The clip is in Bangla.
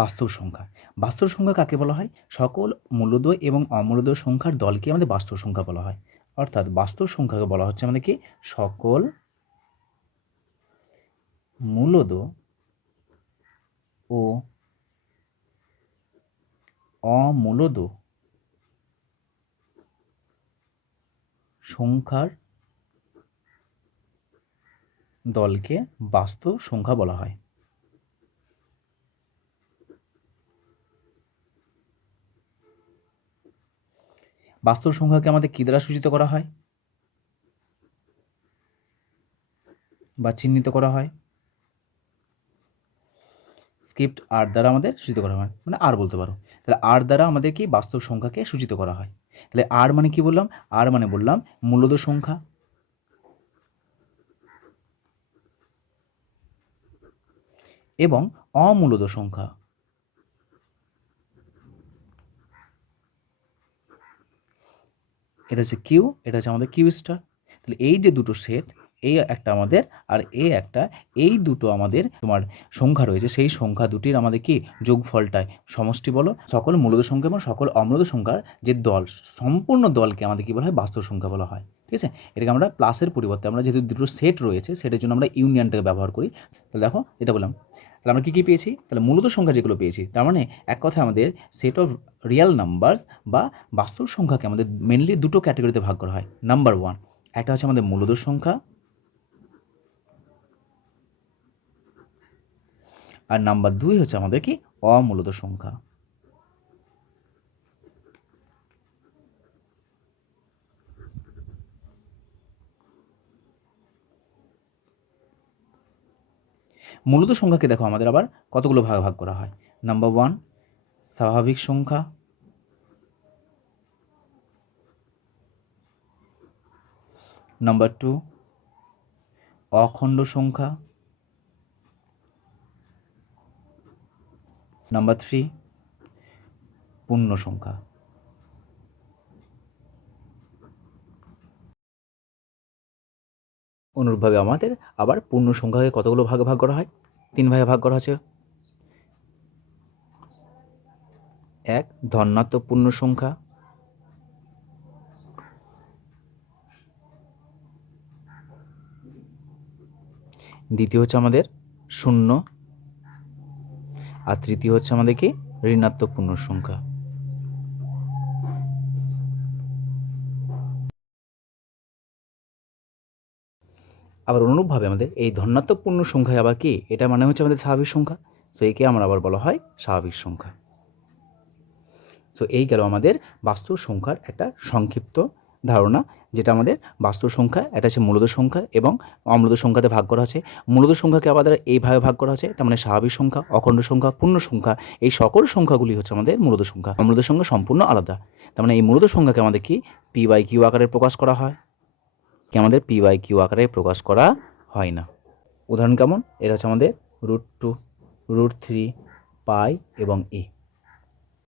বাস্তব সংখ্যা। বাস্তব সংখ্যা কাকে বলা হয়? সকল মূলদ এবং অমূলদ সংখ্যার দলকে আমাদের বাস্তব সংখ্যা বলা হয়। অর্থাৎ বাস্তব সংখ্যাকে বলা হচ্ছে আমাদের কি? সকল মূলদ ও অমূলদ সংখ্যার দলকে বাস্তব সংখ্যা বলা হয়। বাস্তব সংখ্যাকে আমাদের কী দ্বারা সূচিত করা হয়? বা চিহ্নিত করা হয়? স্ক্রিপ্ট আর দ্বারা আমাদের সূচিত করা হয়। মানে আর বলতে পারো। তাহলে আর দ্বারা আমাদের কি বাস্তব সংখ্যাকে সূচিত করা হয়? তাহলে আর মানে কি বললাম? আর মানে বললাম মূলত সংখ্যা। এবং অমূলত সংখ্যা। এটা হচ্ছে কিউ এটা হচ্ছে আমাদের কিউ স্টার তাহলে এই যে দুটো সেট এই একটা আমাদের আর এ একটা, এই দুটো আমাদের তোমার সংখ্যা রয়েছে। সেই সংখ্যা দুটির আমাদের কি? যোগফলটায় সমষ্টি বলো, সকল মূলদ সংখ্যা এবং সকল অমূলদ সংখ্যার যে দল, সম্পূর্ণ দলকে আমাদের কি বলা হয়? বাস্তব সংখ্যা বলা হয়। ঠিক আছে? এটাকে আমরা প্লাসের পরিবর্তে আমরা যেহেতু দুটো সেট রয়েছে, সেটের জন্য আমরা ইউনিয়নটাকে ব্যবহার করি। তাহলে দেখো এটা বললাম তাহলে আমরা কী কী পেয়েছি? তাহলে মূলত সংখ্যা যেগুলো পেয়েছি, তার মানে এক কথায় আমাদের সেট অফ রিয়াল নাম্বারস বা বাস্তব সংখ্যাকে আমাদের মেনলি দুটো ক্যাটাগরিতে ভাগ করা হয়। নাম্বার ওয়ান একটা হচ্ছে আমাদের মূলত সংখ্যা আর নাম্বার দুই হচ্ছে আমাদের কি? অমূলত সংখ্যা। মূলত সংখ্যাকে দেখো, আমাদের আবার কতগুলো ভাগ ভাগ করা হয়? নাম্বার ওয়ান স্বাভাবিক সংখ্যা। নাম্বার টু অখণ্ড সংখ্যা। নাম্বার থ্রি পূর্ণ সংখ্যা। অনুরূপভাবে আমাদের আবার পূর্ণ সংখ্যাকে কতগুলো ভাগে ভাগ করা হয়? তিন ভাগে ভাগ করা হয়েছে। এক, ধনাত্মক পূর্ণ সংখ্যা দ্বিতীয় হচ্ছে আমাদের শূন্য। আর তৃতীয় হচ্ছে আমাদের কি? ঋণাত্মক পূর্ণ সংখ্যা আবার অনুরূপভাবে আমাদের এই ধনাত্মক পূর্ণ সংখ্যায় আবার কি? এটা মানে হচ্ছে আমাদের স্বাভাবিক সংখ্যা। তো একে আমরা আবার বলা হয় স্বাভাবিক সংখ্যা। তো এই গেল আমাদের বাস্তব সংখ্যার একটা সংক্ষিপ্ত ধারণা, যেটা আমাদের বাস্তব সংখ্যা, এটা হচ্ছে মূলত সংখ্যা এবং অমূলত সংখ্যাতে ভাগ করা আছে মূলত সংখ্যাকে আমাদের এইভাবে ভাগ করা আছে তার মানে স্বাভাবিক সংখ্যা, অখণ্ড সংখ্যা, পূর্ণ সংখ্যা, এই সকল সংখ্যাগুলি হচ্ছে আমাদের মূলত সংখ্যা। অমূলদ সংখ্যা সম্পূর্ণ আলাদা। তার মানে এই মূলত সংখ্যাকে আমাদের কি? পি বাই কিউ আকারে প্রকাশ করা হয়। কি আমাদের পি বাই কিউ আকারে প্রকাশ করা হয় না। উদাহরণ কেমন? এটা হচ্ছে আমাদের root two root three pi এবং ই